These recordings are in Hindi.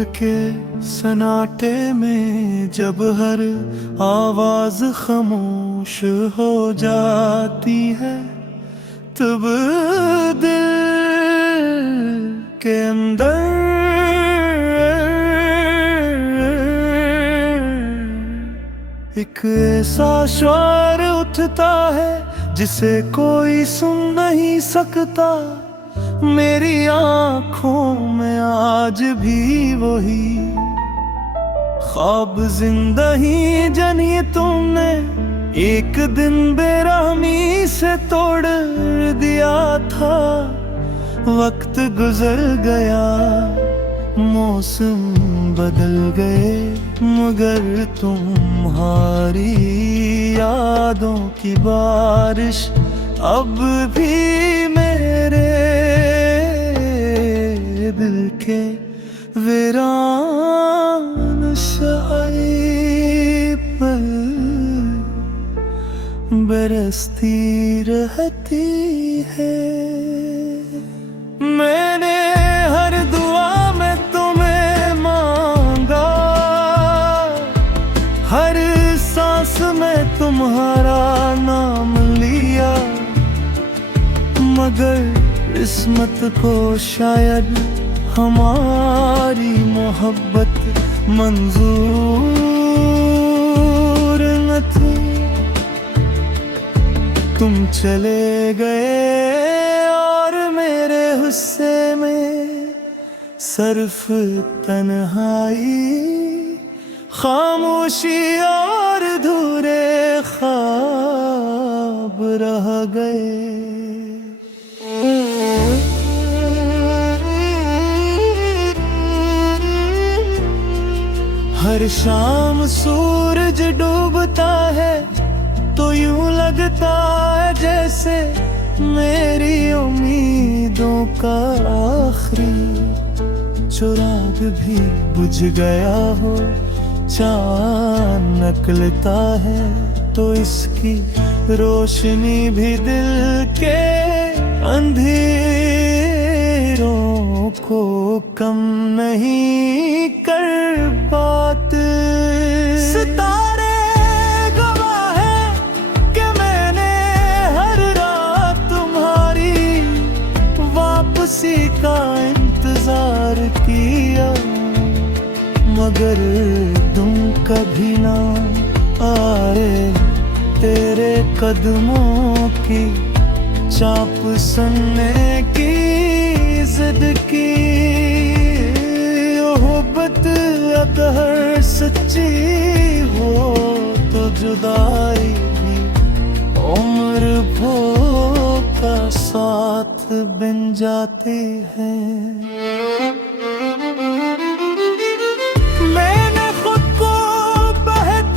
के सन्नाटे में जब हर आवाज खामोश हो जाती है, तब दिल के अंदर एक ऐसा श्वार उठता है जिसे कोई सुन नहीं सकता। मेरी आँखों में आज भी वही ख्वाब जिंदा ही जनी तुमने एक दिन बेरहमी से तोड़ दिया था। वक्त गुजर गया, मौसम बदल गए, मगर तुम्हारी यादों की बारिश अब भी मेरे दिल के वीरान शाये पर बरसती रहती है। मैंने हर दुआ में तुम्हें मांगा, हर सांस में तुम्हारा नाम लिया, मगर किस्मत को शायद हमारी मोहब्बत मंजूर न थी। तुम चले गए और मेरे गुस्से में सिर्फ तन्हाई, खामोशी और अधूरे ख्वाब रह गए। हर शाम सूरज डूबता है तो यूं लगता है जैसे मेरी उम्मीदों का आखिरी चिराग भी बुझ गया हो। चाँद निकलता है तो इसकी रोशनी भी दिल के अंधेरों को कम नहीं कर पाते। सितारे गवाह हैं कि मैंने हर रात तुम्हारी वापसी का इंतजार किया, मगर तुम कभी ना आए। तेरे कदमों की चाप सुनने की जिद की मोहब्बत अगर सच्ची हो तो जुदाई भी उम्र भर का साथ बन जाते हैं। मैंने खुद को बहुत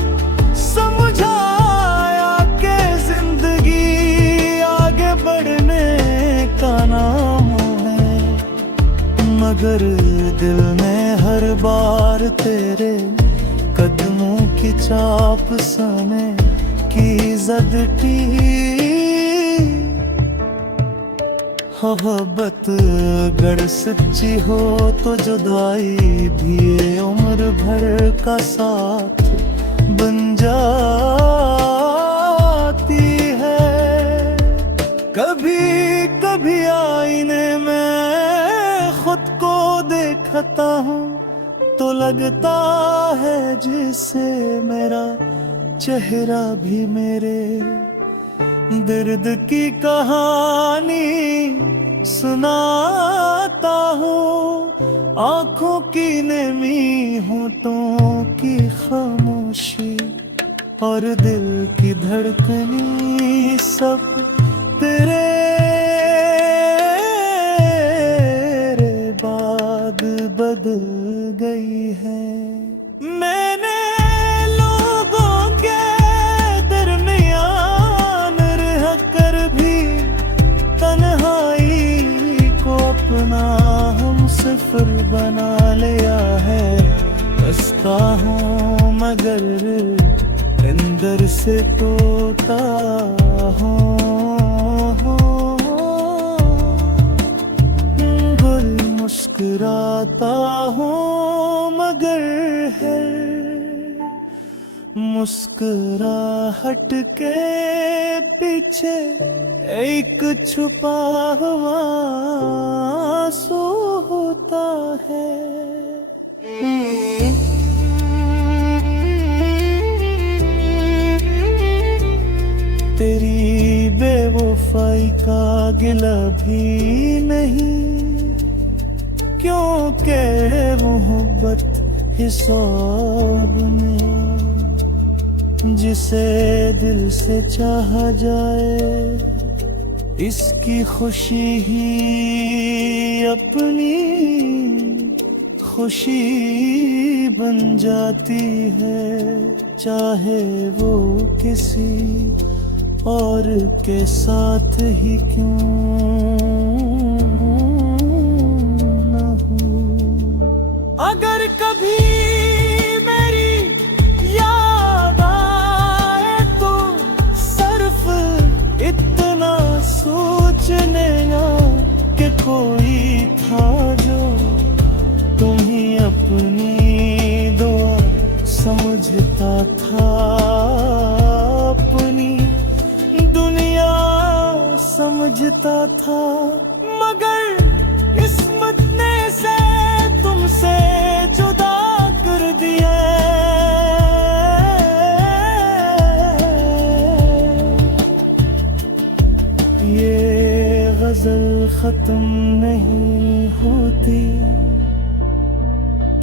समझाया कि जिंदगी आगे बढ़ने का नाम है, मगर दिल में हर बार तेरे कदमों की चाप सुने की जद की। मोहब्बत अगर सच्ची हो तो जुदाई भी उम्र भर का साथ बन जाती है। कभी कभी आईने में खुद को देखता हूँ तो लगता है जैसे मेरा चेहरा भी मेरे दर्द की कहानी सुनाता हूँ। आँखों की नमी, होठों की खामोशी और दिल की धड़कनी सब तेरे बाद बदल गई है। मैंने लोगों के दरमियान रह कर भी तन्हाई को अपना हमसफर बना लिया है। हंसता हूँ मगर अंदर से टूटा हूँ। मुस्कुराता हूँ मुस्कुराहट के पीछे एक छुपा हुआ आंसू होता है। तेरी बेवफाई का गिला भी नहीं, क्योंकि मोहब्बत हिसाब में जिसे दिल से चाहा जाए, इसकी खुशी ही अपनी खुशी बन जाती है, चाहे वो किसी और के साथ ही क्यों न हो। अगर कभी मेरी याद आए तो सिर्फ इतना सोच लेना कि कोई था जो तुम ही अपनी दुआ समझता था, अपनी दुनिया समझता था। मगर किस्मत ने से तुमसे जुदा कर दिया। ये गजल खत्म नहीं होती,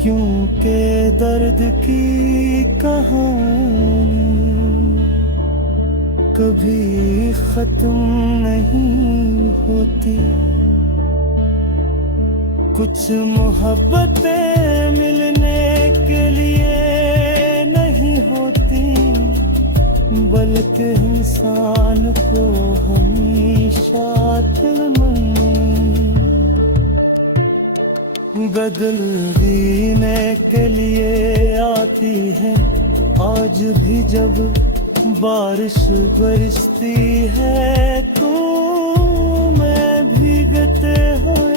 क्योंकि दर्द की कहानी कभी खत्म नहीं होती। कुछ मोहब्बतें मिलने के लिए नहीं होती, बल्कि इंसान को हमेशा दिल में बदल देने के लिए आती है। आज भी जब बारिश बरसती है तो मैं भीगते हुए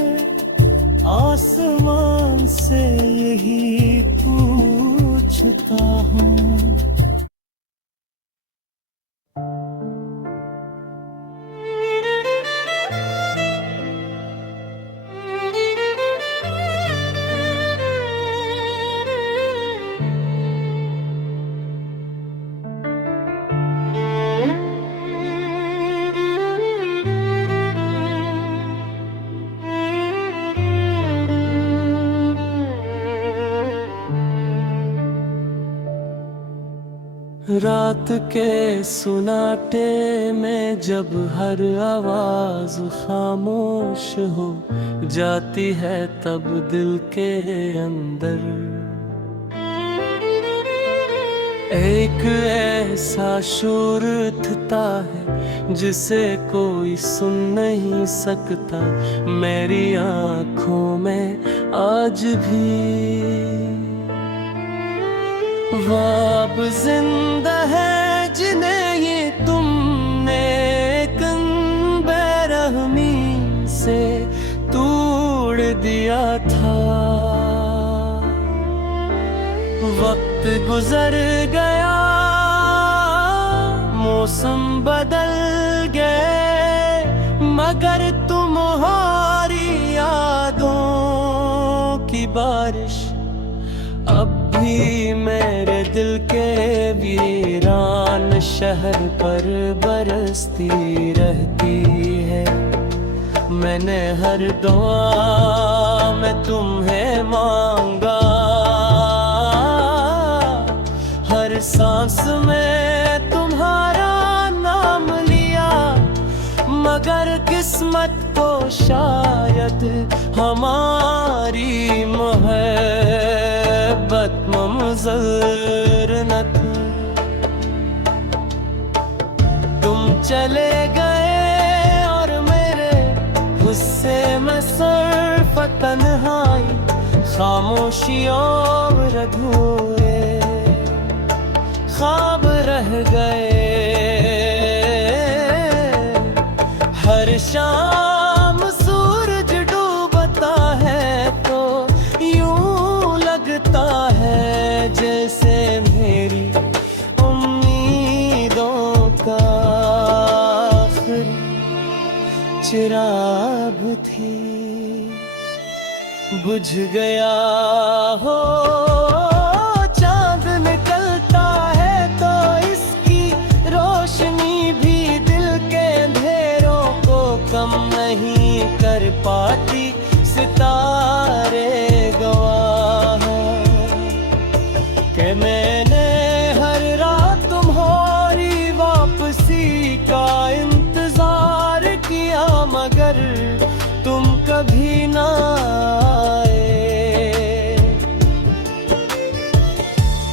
आसमान से यही पूछता हूँ। रात के सुनाटे में जब हर आवाज खामोश हो जाती है, तब दिल के अंदर एक ऐसा शोर उठता है जिसे कोई सुन नहीं सकता। मेरी आँखों में आज भी ख्वाब जिंदा है जिन्हें ये तुमने कन बेरहमी से तोड़ दिया था। वक्त गुजर गया, मौसम बदल गए, मगर तुम्हारी यादों की बारिश अब भी मेरे दिल के वीरान शहर पर बरसती रहती है। मैंने हर दुआ में तुम्हें मांगा, हर सांस में तुम्हारा नाम लिया, मगर किस्मत को शायद हमारी मोहब्बत मंज़र न थी। तुम चले गए और मेरे गुस्से में सिर्फ तन्हाई, खामोशियों और अधूरे ख्वाब रह गए। हर शाम सूरज डूबता है तो यूं लगता है जैसे मेरी शराब थी बुझ गया हो चांद निकलता है तो इसकी रोशनी भी दिल के अंधेरों को कम नहीं कर पाती सितारे गवाह कि मैंने हर रात तुम्हारी वापसी का इंतजार किया मगर तुम कभी ना आए।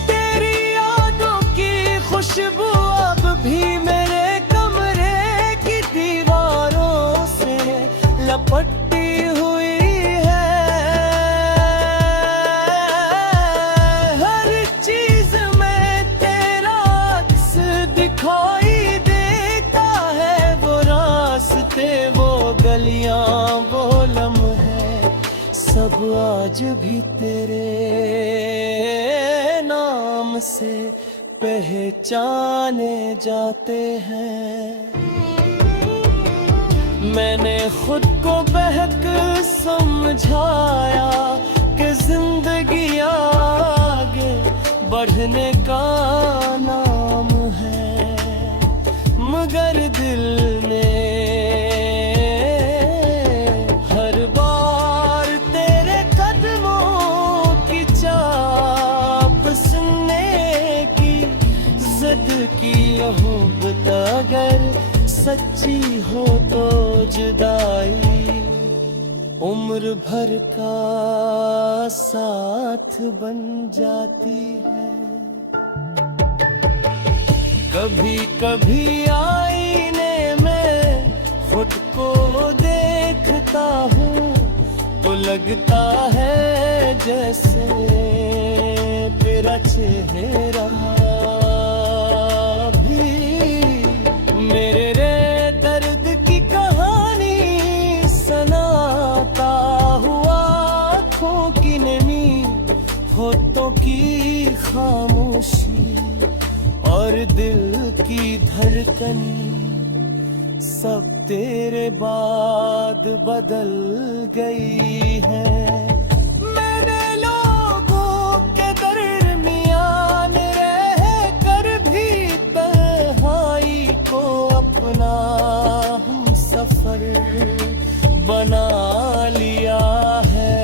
तेरी यादों की खुशबू अब भी मेरे कमरे की दीवारों से लपटी हुई है। हर चीज में तेरा अक्स दिखाई देता है, वो रास्ते वो गलियां वो लम्हे सब आज भी तेरे नाम से पहचाने जाते हैं। मैंने खुद को बहक समझाया कि जिंदगी आगे बढ़ने का नाम है, मगर दिल में हर बार तेरे कदमों की चाप सुनने की जिद की मोहब्बत अगर सच्ची हो तो जुदाई उम्र भर का साथ बन जाती है। कभी कभी आईने में खुद को देखता हूँ तो लगता है जैसे तेरा चेहरा भी मेरे दर्द की कहानी सुनाता हुआ। आँखों की नमी होठों की खामोशी और दिल की धड़कन सब तेरे बाद बदल गई है। मैंने लोगों के दरमियान रह कर भी तन्हाई को अपना हम सफर बना लिया है।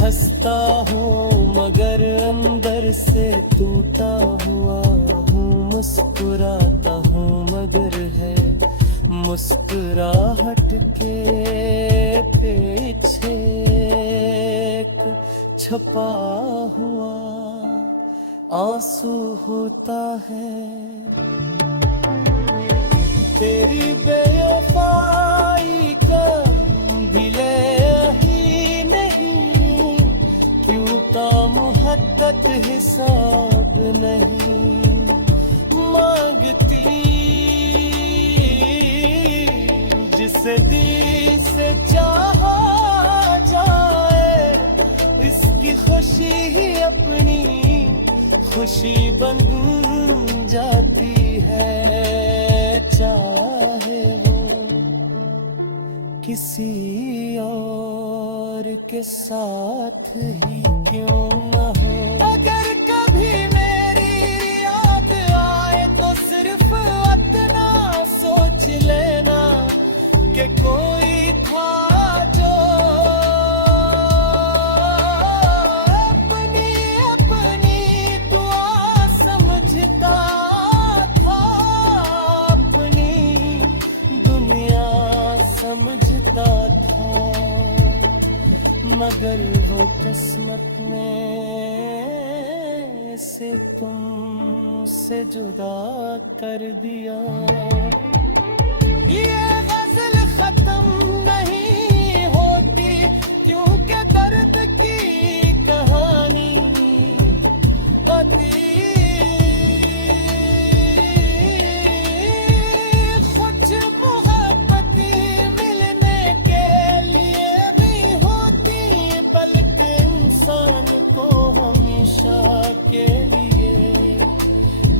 हंसता हूँ मगर अंदर से टूटा हुआ हूँ, मुस्कुराता हूँ मगर है मुस्कुराहट के पीछे एक छपा हुआ आंसू होता है। तेरी बेवफाई का भी ही नहीं, क्यों का मुहद्दत हिसाब नहीं मांगती, जिसे दिल से चाहा जाए इसकी खुशी ही अपनी खुशी बन जाती है। चाहे वो किसी और के साथ ही क्यों न हो। अगर कभी मेरी याद आए तो सिर्फ इतना सोच लेना कि कोई था जो अपनी अपनी दुआ समझता था, अपनी दुनिया समझता था, मगर वो किस्मत ने से तुमसे जुदा कर दिया। ये गजल खत्म नहीं होती क्योंकि दर्द की कहानी अति कुछ मोहब्बती मिलने के लिए भी होती, पलक इंसान को हमेशा के लिए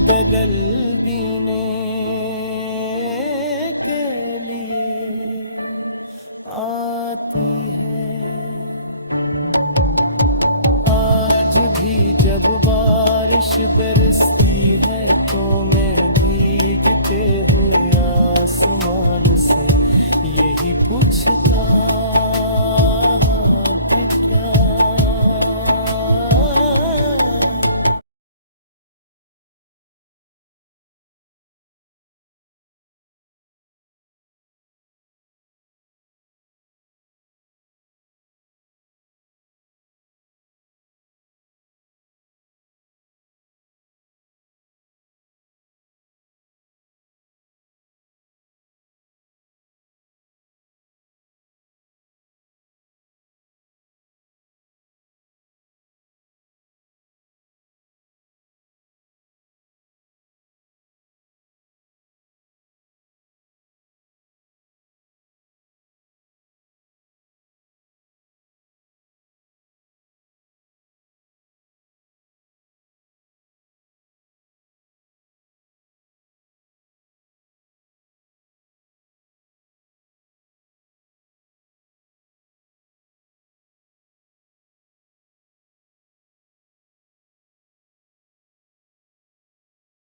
बदल देने बारिश बरसती है तो मैं भीगते हुए आसमान से यही पूछता है क्या।